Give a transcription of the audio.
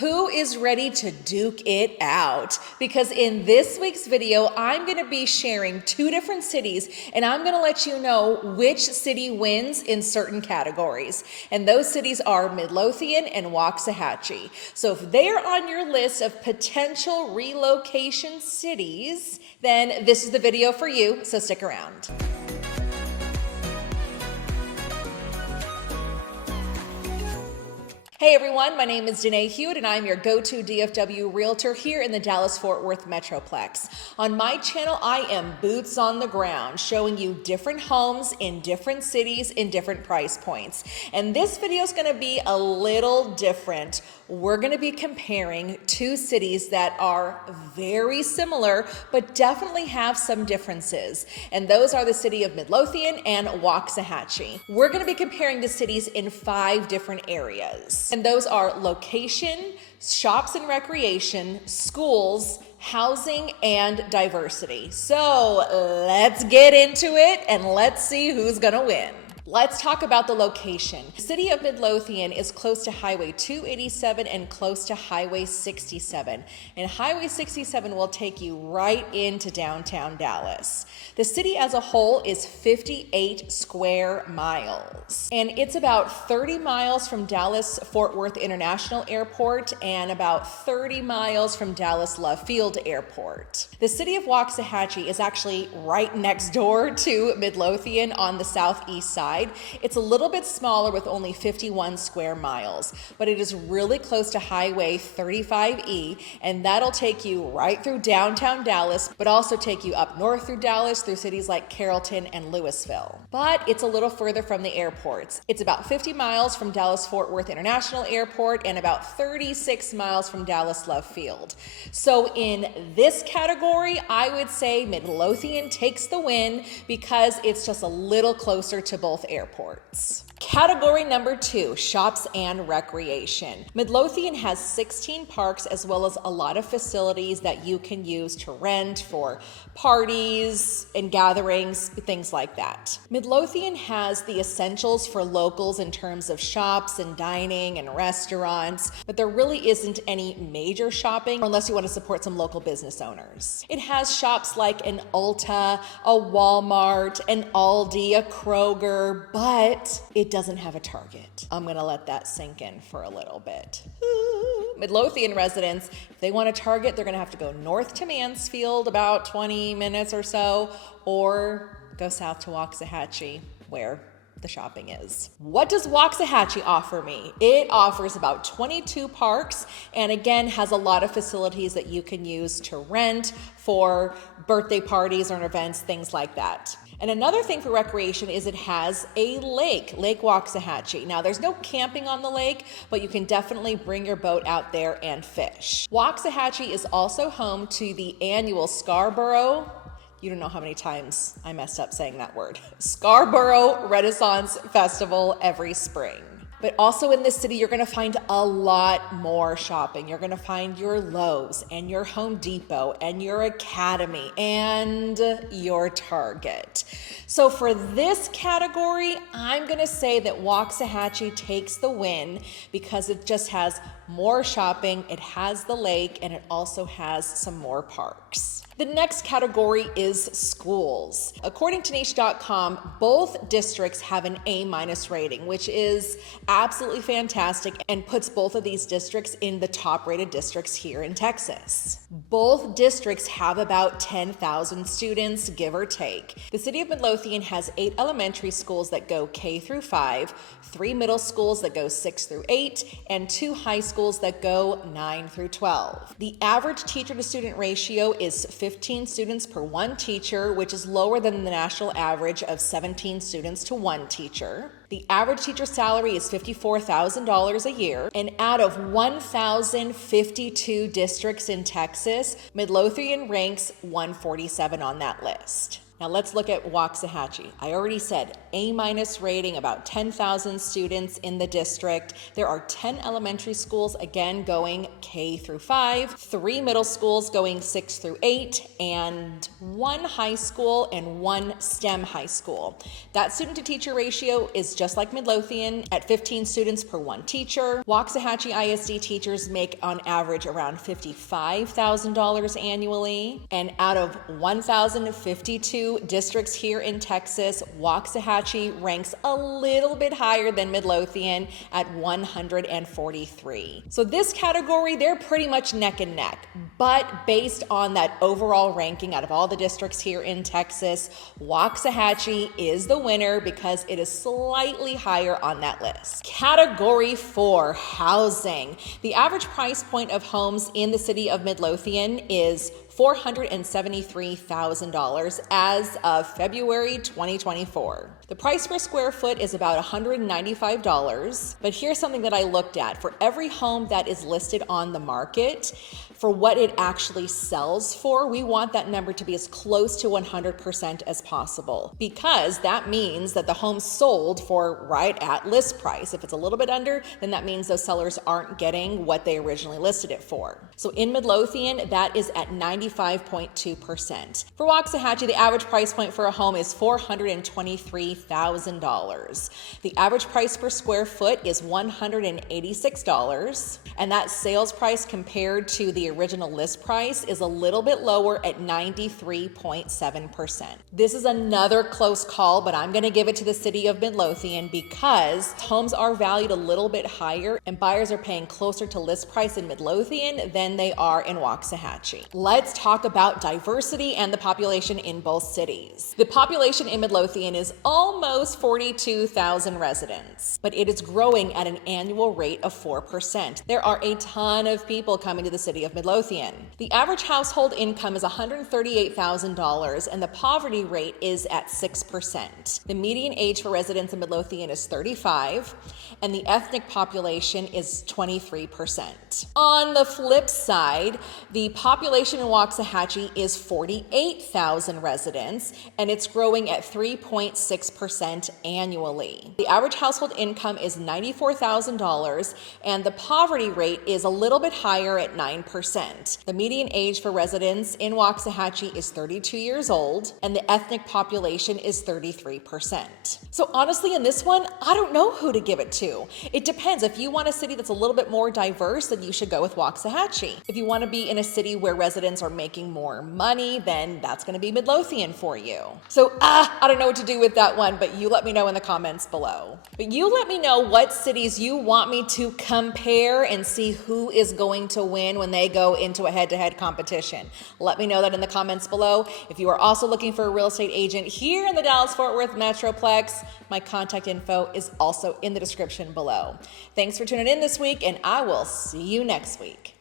Who is ready to duke it out? Because in this week's video, I'm gonna be sharing two different cities and I'm gonna let you know which city wins in certain categories. And those cities are Midlothian and Waxahachie. So if they're on your list of potential relocation cities, then this is the video for you, so stick around. Hey everyone, my name is Danae Hewitt and I'm your go-to DFW realtor here in the Dallas-Fort Worth Metroplex. On my channel, I am boots on the ground, showing you different homes in different cities in different price points. And this video is gonna be a little different. We're gonna be comparing two cities that are very similar, but definitely have some differences. And those are the city of Midlothian and Waxahachie. We're gonna be comparing the cities in 5 different areas. And those are location, shops and recreation, schools, housing, and diversity. So let's get into it and let's see who's gonna win. Let's talk about the location. The city of Midlothian is close to Highway 287 and close to Highway 67. And Highway 67 will take you right into downtown Dallas. The city as a whole is 58 square miles. And it's about 30 miles from Dallas-Fort Worth International Airport and about 30 miles from Dallas Love Field Airport. The city of Waxahachie is actually right next door to Midlothian on the southeast side. It's a little bit smaller with only 51 square miles, but it is really close to Highway 35E, and that'll take you right through downtown Dallas, but also take you up north through Dallas through cities like Carrollton and Louisville. But it's a little further from the airports. It's about 50 miles from Dallas-Fort Worth International Airport and about 36 miles from Dallas Love Field. So in this category, I would say Midlothian takes the win because it's just a little closer to both airports. Category number 2, shops and recreation. Midlothian has 16 parks as well as a lot of facilities that you can use to rent for parties and gatherings, things like that. Midlothian has the essentials for locals in terms of shops and dining and restaurants, but there really isn't any major shopping unless you want to support some local business owners. It has shops like an Ulta, a Walmart, an Aldi, a Kroger, but it doesn't have a Target. I'm gonna let that sink in for a little bit. Midlothian residents, if they want a Target, they're gonna have to go north to Mansfield, about 20 minutes or so, or go south to Waxahachie, where the shopping is. What does Waxahachie offer me? It offers about 22 parks and again has a lot of facilities that you can use to rent for birthday parties or events, things like that. And another thing for recreation is it has a lake, Lake Waxahachie. Now there's no camping on the lake, but you can definitely bring your boat out there and fish. Waxahachie is also home to the annual Scarborough, you don't know how many times I messed up saying that word, Scarborough Renaissance Festival every spring. But also in this city, you're gonna find a lot more shopping. You're gonna find your Lowe's and your Home Depot and your Academy and your Target. So for this category, I'm gonna say that Waxahachie takes the win because it just has more shopping, it has the lake, and it also has some more parks. The next category is schools. According to niche.com, both districts have an A- rating, which is absolutely fantastic and puts both of these districts in the top rated districts here in Texas. Both districts have about 10,000 students, give or take. The city of Midlothian has 8 elementary schools that go K through 5, 3 middle schools that go 6 through 8, and 2 high schools that go 9 through 12. The average teacher to student ratio is 15 students per 1 teacher, which is lower than the national average of 17 students to 1 teacher. The average teacher salary is $54,000 a year, and out of 1,052 districts in Texas, Midlothian ranks 147 on that list. Now let's look at Waxahachie. I already said A- rating, about 10,000 students in the district. There are 10 elementary schools, again, going K through 5, 3 middle schools going 6 through 8, and 1 high school and 1 STEM high school. That student to teacher ratio is just like Midlothian at 15 students per 1 teacher. Waxahachie ISD teachers make on average around $55,000 annually. And out of 1,052 districts here in Texas, Waxahachie ranks a little bit higher than Midlothian at 143. So this category, they're pretty much neck and neck. But based on that overall ranking out of all the districts here in Texas, Waxahachie is the winner because it is slightly higher on that list. Category 4, housing. The average price point of homes in the city of Midlothian is $473,000 as of February 2024. The price per square foot is about $195, but here's something that I looked at. For every home that is listed on the market, for what it actually sells for, we want that number to be as close to 100% as possible, because that means that the home sold for right at list price. If it's a little bit under, then that means those sellers aren't getting what they originally listed it for. So in Midlothian, that is at 95.2%. For Waxahachie, the average price point for a home is $423,000. The average price per square foot is $186, and that sales price compared to the original list price is a little bit lower at 93.7%. This is another close call, but I'm going to give it to the city of Midlothian because homes are valued a little bit higher and buyers are paying closer to list price in Midlothian than they are in Waxahachie. Let's talk about diversity and the population in both cities. The population in Midlothian is almost 42,000 residents, but it is growing at an annual rate of 4%. There are a ton of people coming to the city of Midlothian. The average household income is $138,000 and the poverty rate is at 6%. The median age for residents in Midlothian is 35 and the ethnic population is 23%. On the flip side, the population in Waxahachie is 48,000 residents and it's growing at 3.6% annually. The average household income is $94,000 and the poverty rate is a little bit higher at 9%. The median age for residents in Waxahachie is 32 years old and the ethnic population is 33%. So honestly, in this one, I don't know who to give it to. It depends. If you want a city that's a little bit more diverse, then you should go with Waxahachie. If you want to be in a city where residents are making more money, then that's going to be Midlothian for you. So I don't know what to do with that one, but you let me know in the comments below. But you let me know what cities you want me to compare and see who is going to win when they go into a head-to-head competition. Let me know that in the comments below. If you are also looking for a real estate agent here in the Dallas-Fort Worth Metroplex, my contact info is also in the description below. Thanks for tuning in this week, and I will see you next week.